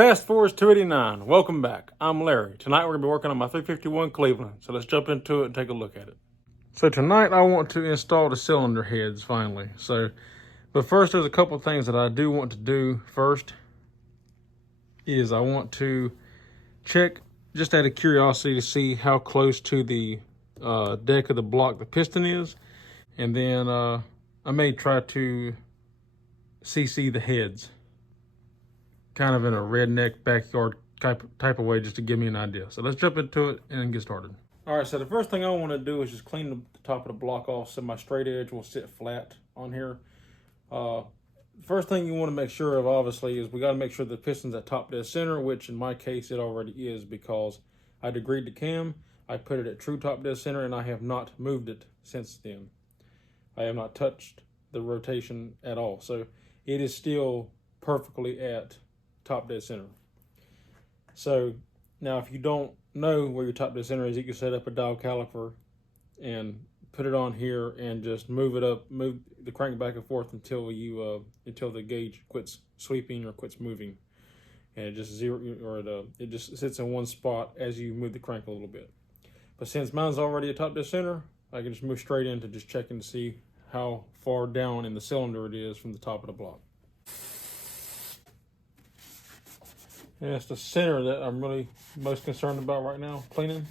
Fast forward 289. Welcome back. I'm Larry. Tonight we're going to be working on my 351 Cleveland. So let's jump into it and take a look at it. So tonight I want to install the cylinder heads finally. But first there's a couple of things that I do want to do first. Is I want to check, just out of curiosity, to see how close to the deck of the block the piston is. And then I may try to CC the heads, kind of in a redneck backyard type of way, just to give me an idea. So let's jump into it and get started. All right, so the first thing I want to do is just clean the top of the block off so my straight edge will sit flat on here. First thing you want to make sure of, obviously, is we got to make sure the piston's at top dead center, which in my case it already is, because I degreed the cam, I put it at true top dead center, and I have not moved it since then. I have not touched the rotation at all, so it is still perfectly at top dead center. So now if you don't know where your top dead center is, you can set up a dial caliper and put it on here and just move it up, move the crank back and forth until the gauge quits sweeping or quits moving, and it just it just sits in one spot as you move the crank a little bit. But since mine's already at top dead center, I can just move straight into just checking to see how far down in the cylinder it is from the top of the block. And it's the center that I'm really most concerned about right now, cleaning.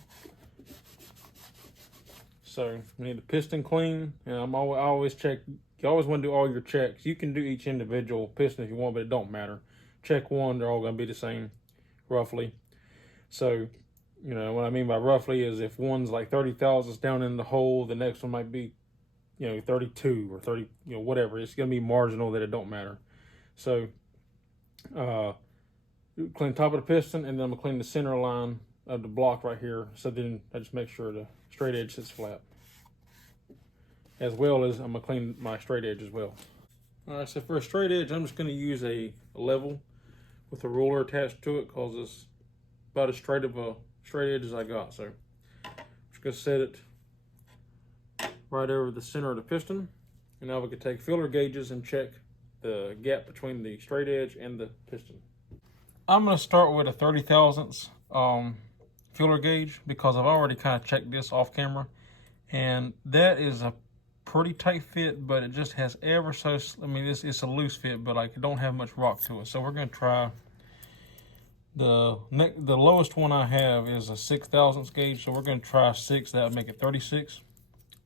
So we need the piston clean, and I always check. You always want to do all your checks. You can do each individual piston if you want, but it don't matter. Check one, they're all going to be the same, roughly. So, you know, what I mean by roughly is if one's like 30 thousandths down in the hole, the next one might be, 32 or 30, whatever. It's going to be marginal that it don't matter. So, clean top of the piston, and then I'm going to clean the center line of the block right here. So then I just make sure the straight edge sits flat, as well as I'm going to clean my straight edge as well. All right, so for a straight edge, I'm just going to use a level with a ruler attached to it, because it's about as straight of a straight edge as I got. So I'm just going to set it right over the center of the piston. And now we can take feeler gauges and check the gap between the straight edge and the piston. I'm going to start with a 30 thousandths feeler gauge, because I've already kind of checked this off camera, and that is a pretty tight fit, but it just has ever so, it's a loose fit, but like it don't have much rock to it. So we're going to try the lowest one I have is a 6 thousandths gauge, so we're going to try 6. That would make it 36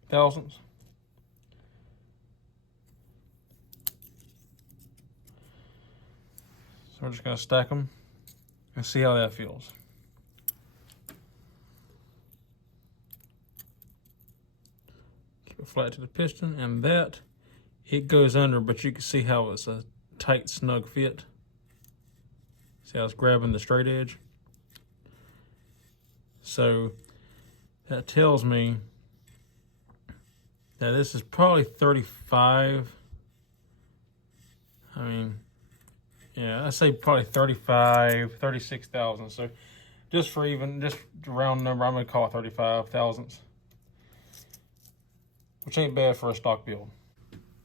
thousandths. So we're just going to stack them and see how that feels. Keep it flat to the piston, and that, it goes under, but you can see how it's a tight, snug fit. See how it's grabbing the straight edge? So that tells me that this is probably 35. Yeah, I say probably 36 thousandths. So just round number, I'm gonna call it 35 thousandths, which ain't bad for a stock build.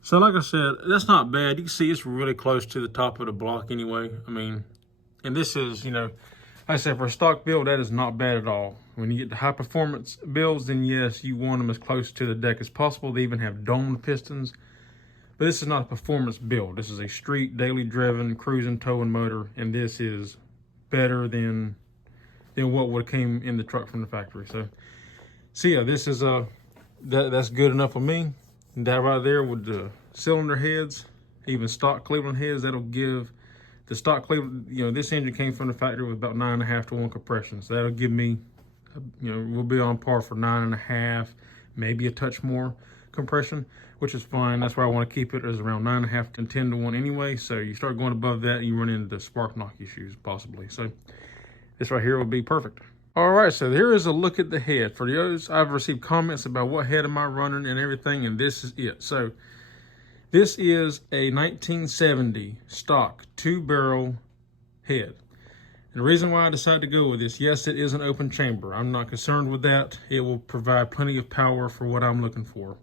So like I said, that's not bad. You can see it's really close to the top of the block anyway. And this is, like I said, for a stock build, that is not bad at all. When you get to high performance builds, then yes, you want them as close to the deck as possible. They even have domed pistons. But this is not a performance build. This is a street, daily driven, cruising, towing motor, and this is better than what would have came in the truck from the factory. So yeah, this is that's good enough for me. And that right there with the cylinder heads, even stock Cleveland heads, that'll give the stock Cleveland. This engine came from the factory with about 9.5 to 1 compression, so that'll give me, we'll be on par for 9.5, maybe a touch more compression, which is fine. That's why I want to keep it as around 9.5 to 10 to 1 anyway. So you start going above that, you run into spark knock issues possibly. So this right here will be perfect. All right, so here is a look at the head. For those, I've received comments about what head am I running and everything, and this is it. So this is a 1970 stock 2-barrel head. And the reason why I decided to go with this, yes, it is an open chamber. I'm not concerned with that. It will provide plenty of power for what I'm looking for.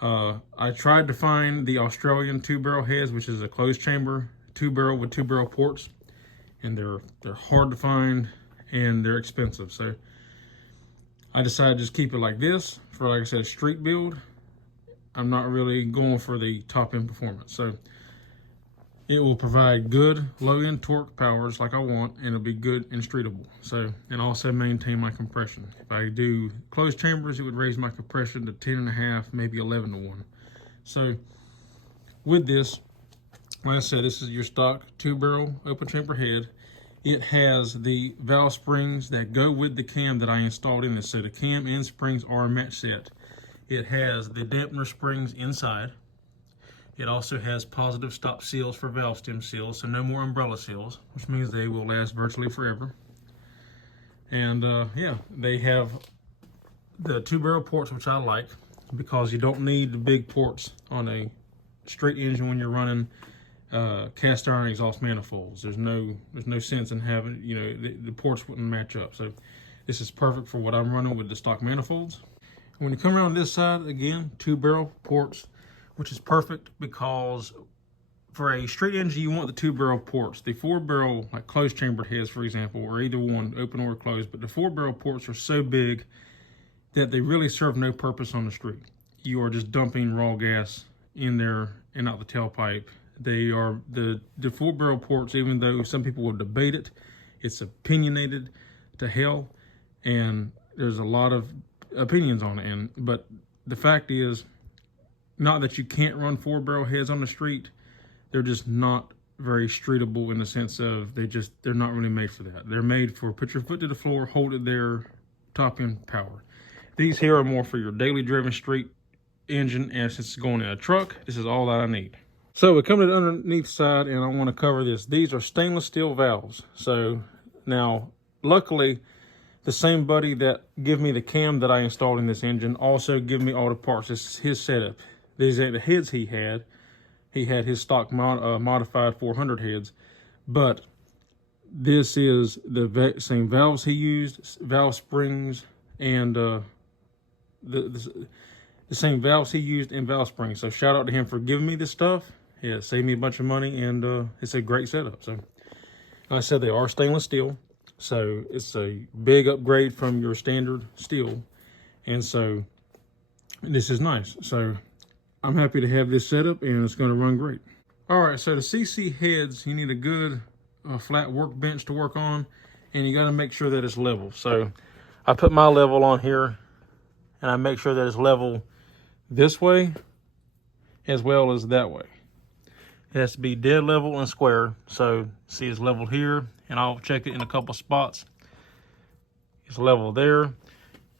I tried to find the Australian 2-barrel heads, which is a closed chamber 2-barrel with 2-barrel ports, and they're hard to find and they're expensive. So I decided to just keep it like this for, like I said, a street build. I'm not really going for the top end performance. So it will provide good low end torque powers like I want, and it'll be good and streetable. So, and also maintain my compression. If I do closed chambers, it would raise my compression to 10.5, maybe 11 to 1. So with this, like I said, this is your stock 2-barrel open chamber head. It has the valve springs that go with the cam that I installed in this. So the cam and springs are a match set. It has the dampener springs inside. It also has positive stop seals for valve stem seals, so no more umbrella seals, which means they will last virtually forever. And yeah, they have the 2-barrel ports, which I like, because you don't need the big ports on a straight engine when you're running cast iron exhaust manifolds. There's no sense in having, you know, the ports wouldn't match up. So this is perfect for what I'm running with the stock manifolds. When you come around this side, again, 2-barrel ports, which is perfect because for a straight engine, you want the 2-barrel ports. The 4-barrel, like closed chambered heads, for example, or either one, open or closed, but the 4-barrel ports are so big that they really serve no purpose on the street. You are just dumping raw gas in there and out the tailpipe. They are the 4-barrel ports, even though some people will debate it, it's opinionated to hell, and there's a lot of opinions on it. But the fact is, not that you can't run 4-barrel heads on the street, they're just not very streetable in the sense of they're not really made for that. They're made for put your foot to the floor, hold it there, top end power. These here are more for your daily driven street engine, and since it's going in a truck, this is all that I need. So we come to the underneath side, and I want to cover this. These are stainless steel valves. So now, luckily, the same buddy that gave me the cam that I installed in this engine also gave me all the parts. This is his setup. These ain't the heads he had. He had his stock modified 400 heads, but this is the same valves he used, valve springs, and the same valves he used in valve springs. So shout out to him for giving me this stuff. Yeah, it saved me a bunch of money, and it's a great setup. So like I said, they are stainless steel, so it's a big upgrade from your standard steel, and so this is nice. So I'm happy to have this setup, and it's going to run great. All right, so the CC heads, you need a good flat workbench to work on, and you got to make sure that it's level. So I put my level on here, and I make sure that it's level this way as well as that way. It has to be dead level and square. So see, it's level here, and I'll check it in a couple spots. It's level there,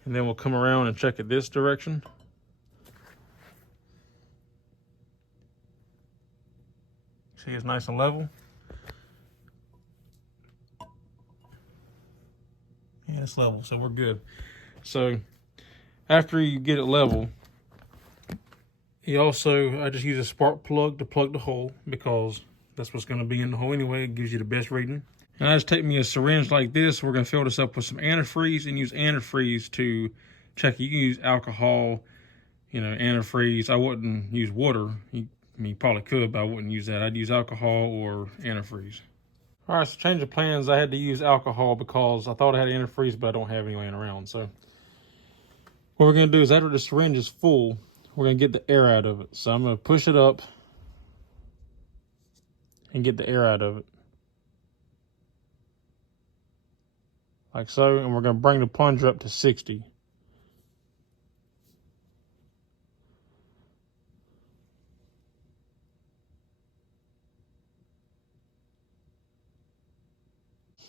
and then we'll come around and check it this direction. See, it's nice and level. And it's level, so we're good. So after you get it level, I just use a spark plug to plug the hole, because that's what's going to be in the hole anyway. It gives you the best reading. And I just take me a syringe like this. Probably fill this up with some antifreeze and use antifreeze to check it. You can use alcohol, you know, antifreeze. I wouldn't use water. You probably could, but I wouldn't use that. I'd use alcohol or antifreeze. All right, so change of plans. I had to use alcohol because I thought I had antifreeze, but I don't have any laying around. So what we're going to do is, after the syringe is full, we're going to get the air out of it. So I'm going to push it up and get the air out of it. Like so, and we're going to bring the plunger up to 60.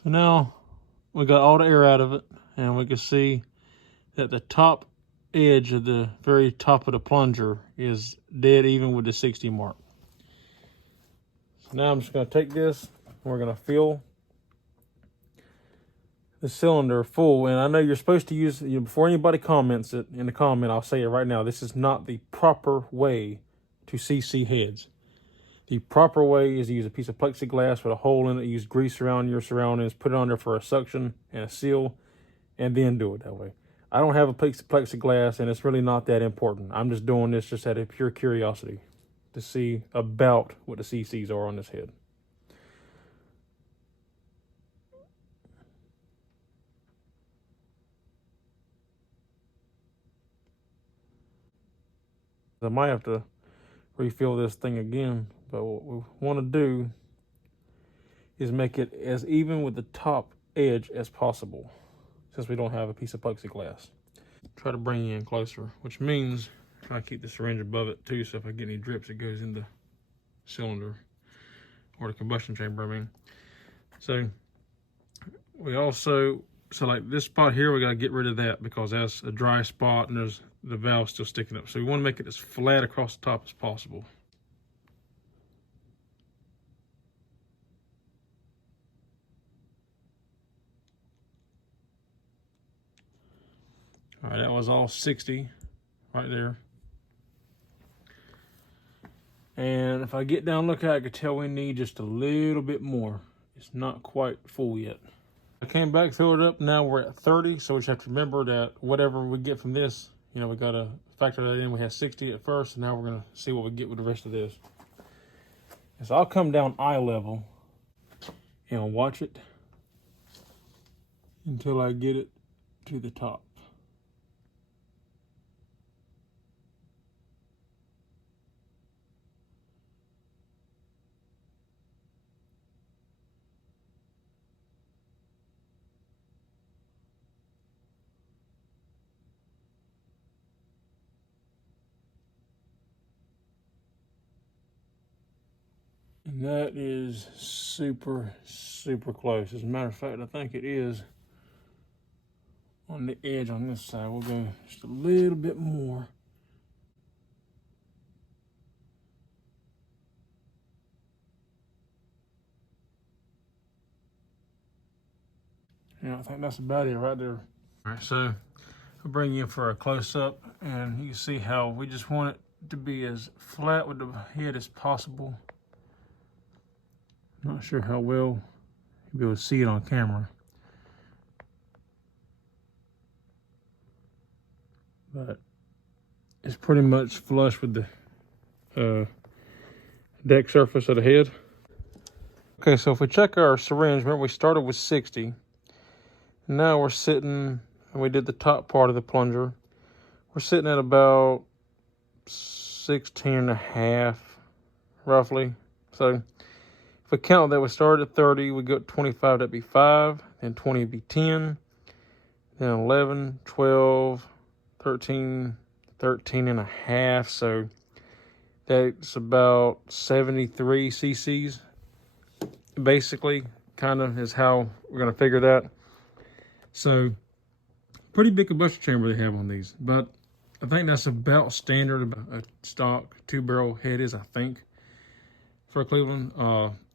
So now we got all the air out of it, and we can see that the top edge of the very top of the plunger is dead even with the 60 mark. So now I'm just going to take this, and we're going to fill the cylinder full. And I know you're supposed to use, before anybody comments it in the comment, I'll say it right now, this is not the proper way to CC heads. The proper way is to use a piece of plexiglass with a hole in it, use grease around your surroundings, put it on there for a suction and a seal, and then do it that way. I don't have a piece of plexiglass, and it's really not that important. I'm just doing this just out of pure curiosity to see about what the CCs are on this head. I might have to refill this thing again, but what we want to do is make it as even with the top edge as possible, since we don't have a piece of plexiglass. Try to bring you in closer, which means try to keep the syringe above it too, so if I get any drips, it goes in the cylinder, or the combustion chamber, I mean. So we also, so like this spot here, we gotta get rid of that because that's a dry spot and there's the valve still sticking up. So we wanna make it as flat across the top as possible. All right, that was all 60 right there. And if I get down, look at it, I can tell we need just a little bit more. It's not quite full yet. I came back, filled it up. Now we're at 30, so we just have to remember that whatever we get from this, you know, we gotta factor that in. We had 60 at first, and now we're gonna see what we get with the rest of this. And so I'll come down eye level and watch it until I get it to the top. And that is super, super close. As a matter of fact, I think it is on the edge on this side. We'll go just a little bit more. Yeah, I think that's about it right there. All right, so I'll bring you in for a close-up, and you can see how we just want it to be as flat with the head as possible. Not sure how well you'll be able to see it on camera, but it's pretty much flush with the deck surface of the head. Okay, so if we check our syringe, remember we started with 60. Now we're sitting, and we did the top part of the plunger. We're sitting at about 16 and a half, roughly. So if we count that, we started at 30, we go at 25, that'd be 5, then 20 would be 10, then 11, 12, 13, 13 and a half. So that's about 73 cc's, basically, kind of is how we're going to figure that. So pretty big combustion chamber they have on these, but I think that's about standard. About a stock 2-barrel head is, I think, for Cleveland.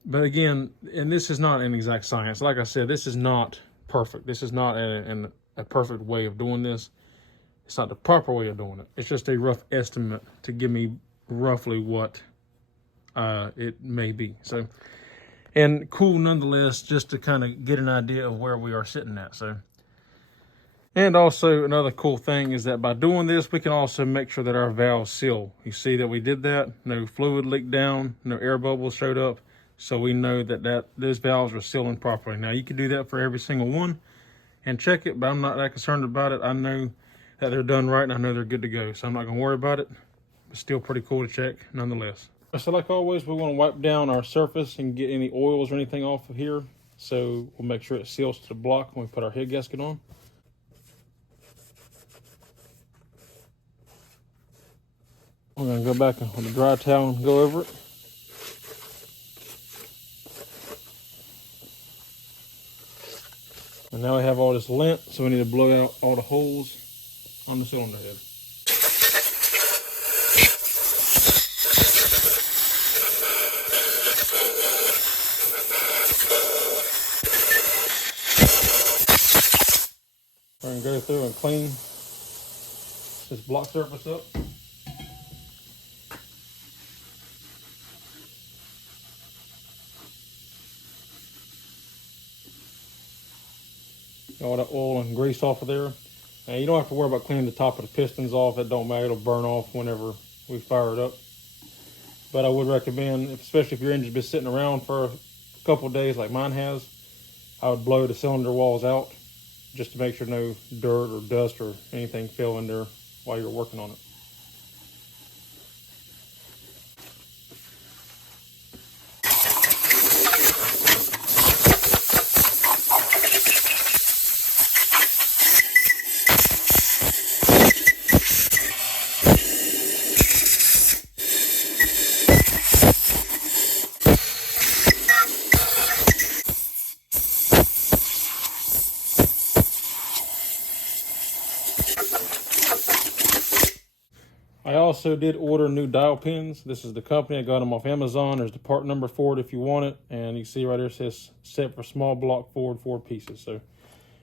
But again, and this is not an exact science. Like I said, this is not perfect. This is not a perfect way of doing this. It's not the proper way of doing it. It's just a rough estimate to give me roughly what it may be. So, and cool nonetheless, just to kind of get an idea of where we are sitting at. So, and also another cool thing is that by doing this, we can also make sure that our valves seal. You see that we did that. No fluid leaked down, no air bubbles showed up. So we know that those valves are sealing properly. Now you can do that for every single one and check it, but I'm not that concerned about it. I know that they're done right and I know they're good to go. So I'm not gonna worry about it. It's still pretty cool to check nonetheless. So like always, we wanna wipe down our surface and get any oils or anything off of here. So we'll make sure it seals to the block when we put our head gasket on. We're gonna go back on the dry towel and go over it. And now we have all this lint, so we need to blow out all the holes on the cylinder head. We're gonna go through and clean this block surface up. All that oil and grease off of there. And you don't have to worry about cleaning the top of the pistons off. It don't matter, it'll burn off whenever we fire it up. But I would recommend, especially if your engine's been sitting around for a couple of days like mine has, I would blow the cylinder walls out just to make sure no dirt or dust or anything fell in there while you're working on it. I also did order new dowel pins. This is the company. I got them off Amazon. There's the part number for it if you want it. And you see right there, it says set for small block forward 4 pieces. So,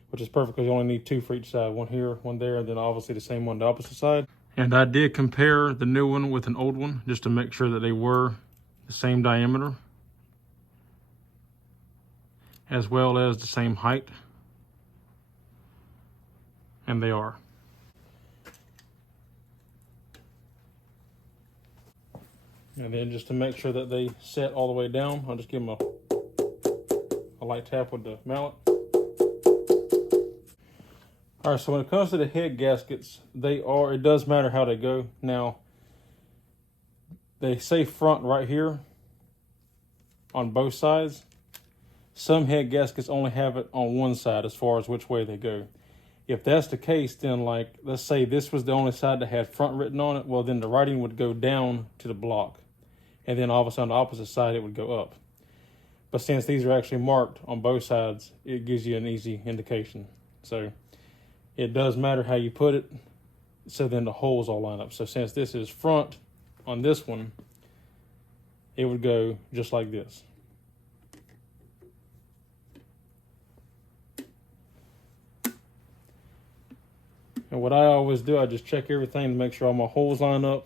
which is perfect because you only need 2 for each side. One here, one there, and then obviously the same one on the opposite side. And I did compare the new one with an old one just to make sure that they were the same diameter as well as the same height. And they are. And then just to make sure that they set all the way down, I'll just give them a light tap with the mallet. All right, so when it comes to the head gaskets, it does matter how they go. Now, they say front right here on both sides. Some head gaskets only have it on one side as far as which way they go. If that's the case, then like, let's say this was the only side that had front written on it, well then the writing would go down to the block. And then all of a sudden on the opposite side, it would go up. But since these are actually marked on both sides, it gives you an easy indication. So it does matter how you put it, so then the holes all line up. So since this is front on this one, it would go just like this. And what I always do, I just check everything to make sure all my holes line up.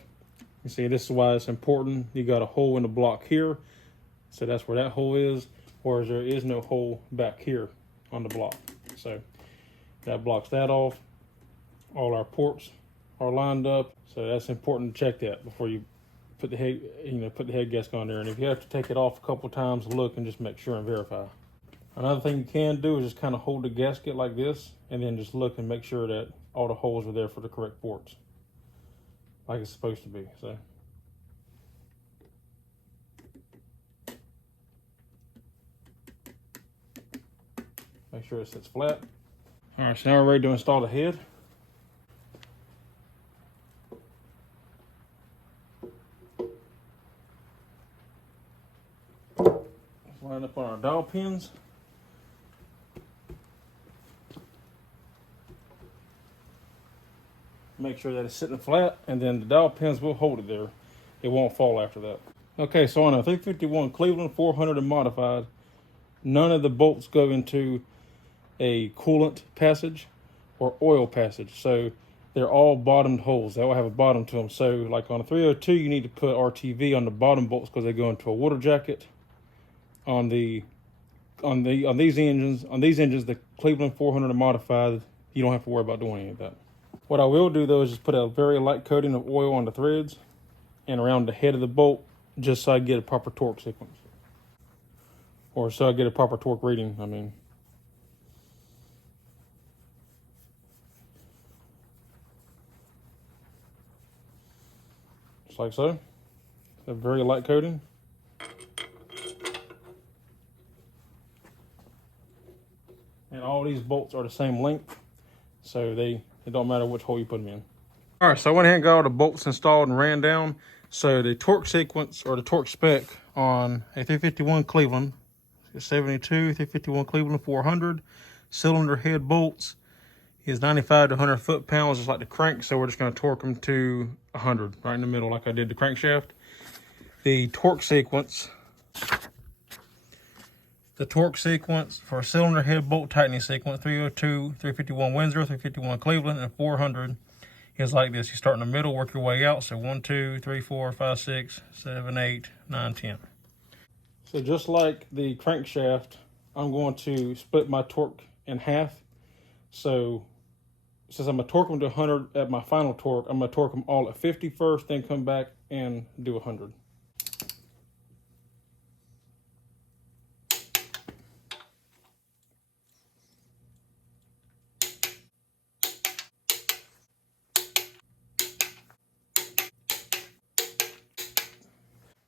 You see, this is why it's important. You got a hole in the block here, so that's where that hole is, whereas there is no hole back here on the block. So that blocks that off. All our ports are lined up, so that's important to check that before you put the head gasket on there. And if you have to take it off a couple times, look and just make sure and verify. Another thing you can do is just kind of hold the gasket like this, and then just look and make sure that all the holes are there for the correct ports, like it's supposed to be. So make sure it sits flat. All right, so now we're ready to install the head. Let's line up on our dowel pins. Make sure that it's sitting flat, and then the dowel pins will hold it there. It won't fall after that. Okay, so on a 351 Cleveland 400 and modified, none of the bolts go into a coolant passage or oil passage. So they're all bottomed holes. They all have a bottom to them. So like on a 302, you need to put RTV on the bottom bolts because they go into a water jacket. On these engines, the Cleveland 400 and modified, you don't have to worry about doing any of that. What I will do though is just put a very light coating of oil on the threads and around the head of the bolt, just so I get a proper torque sequence. Or so I get a proper torque reading, I mean. Just like so. A very light coating. And all these bolts are the same length, so it don't matter which hole you put them in. All right, so I went ahead and got all the bolts installed and ran down. So the torque sequence or the torque spec on a 351 Cleveland, 72, 351 Cleveland 400, cylinder head bolts is 95 to 100 foot-pounds, just like the crank. So we're just going to torque them to 100 right in the middle, like I did the crankshaft. The torque sequence for a cylinder head bolt tightening sequence, 302, 351 Windsor, 351 Cleveland, and 400 is like this. You start in the middle, work your way out. So 1, 2, 3, 4, 5, 6, 7, 8, 9, 10. So just like the crankshaft, I'm going to split my torque in half. So since I'm going to torque them to 100 at my final torque, I'm going to torque them all at 50 first, then come back and do 100.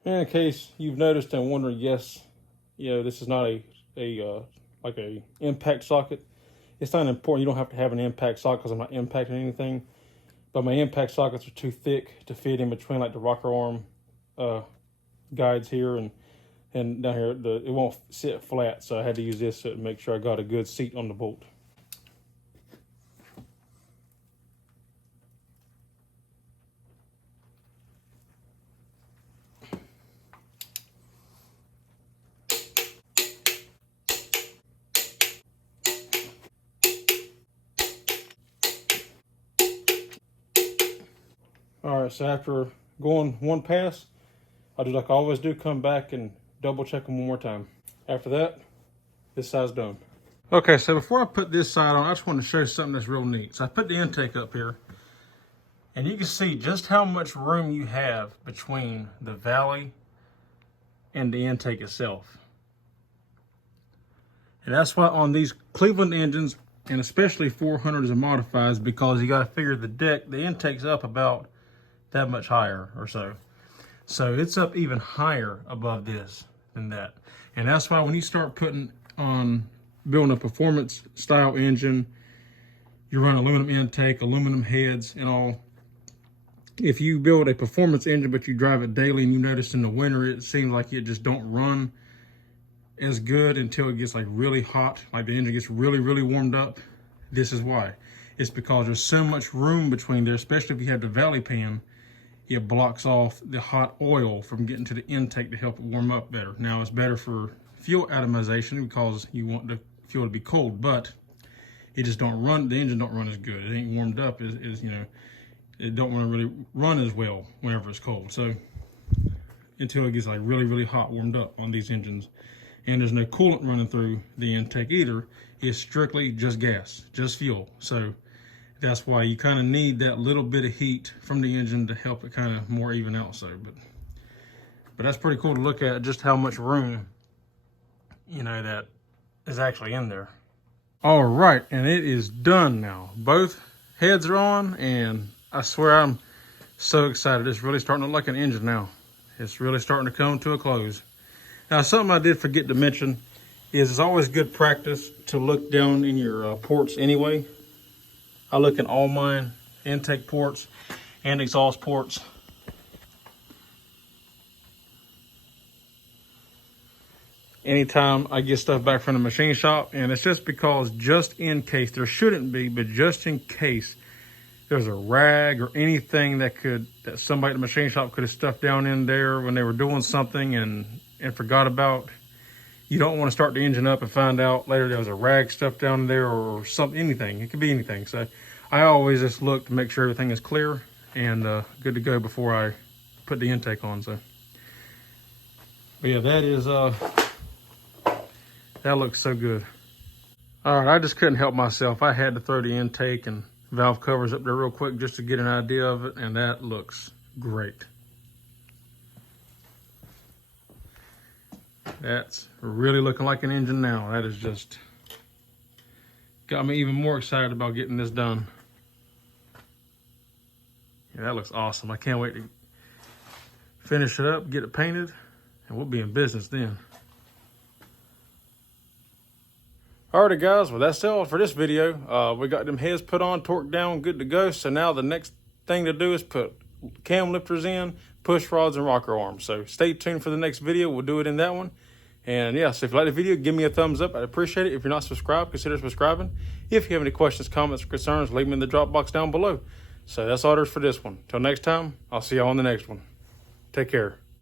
In case you've noticed and wondering, yes, this is not like a impact socket. It's not important. You don't have to have an impact socket because I'm not impacting anything. But my impact sockets are too thick to fit in between like the rocker arm guides here and down here. It won't sit flat, so I had to use this to make sure I got a good seat on the bolt. All right, so after going one pass, I'll do like I always do, come back and double check them one more time. After that, this side's done. Okay, so before I put this side on, I just want to show you something that's real neat. So I put the intake up here, and you can see just how much room you have between the valley and the intake itself. And that's why on these Cleveland engines, and especially 400s and modifieds, because you got to figure the intake's up about that much higher or so. So it's up even higher above this than that. And that's why when you start putting on, building a performance style engine, you run aluminum intake, aluminum heads and all. If you build a performance engine, but you drive it daily and you notice in the winter, it seems like it just don't run as good until it gets like really hot, like the engine gets really, really warmed up. This is why. It's because there's so much room between there, especially if you have the valley pan, it blocks off the hot oil from getting to the intake to help it warm up better. Now it's better for fuel atomization because you want the fuel to be cold, but it just don't run, the engine don't run as good. It ain't warmed up as you know, it don't want to really run as well whenever it's cold. So until it gets like really, really hot, warmed up on these engines. And there's no coolant running through the intake either. It's strictly just gas, just fuel. So that's why you kind of need that little bit of heat from the engine to help it kind of more even out. So, but that's pretty cool to look at, just how much room, you know, that is actually in there. All right, and it is done now. Both heads are on, and I swear I'm so excited. It's really starting to look like an engine now. It's really starting to come to a close. Now, something I did forget to mention is it's always good practice to look down in your ports anyway. I look in all mine intake ports and exhaust ports. Anytime I get stuff back from the machine shop, and it's just because just in case, there shouldn't be, but just in case there's a rag or anything that somebody at the machine shop could have stuffed down in there when they were doing something and forgot about. You don't want to start the engine up and find out later there was a rag stuffed down there or something, anything. It could be anything. So I always just look to make sure everything is clear and good to go before I put the intake on. So, but yeah, that is that looks so good. All right, I just couldn't help myself. I had to throw the intake and valve covers up there real quick just to get an idea of it, and that looks great. That's really looking like an engine now. That is just got me even more excited about getting this done. Yeah, that looks awesome. I can't wait to finish it up, get it painted, and we'll be in business then. Alrighty guys, well that's all for this video. We got them heads put on, torqued down, good to go. So now the next thing to do is put cam lifters in, push rods and rocker arms. So stay tuned for the next video. We'll do it in that one. And yeah, so if you like the video, give me a thumbs up. I'd appreciate it. If you're not subscribed, consider subscribing. If you have any questions, comments, or concerns, leave them in the drop box down below. So that's all there is for this one. Till next time, I'll see y'all on the next one. Take care.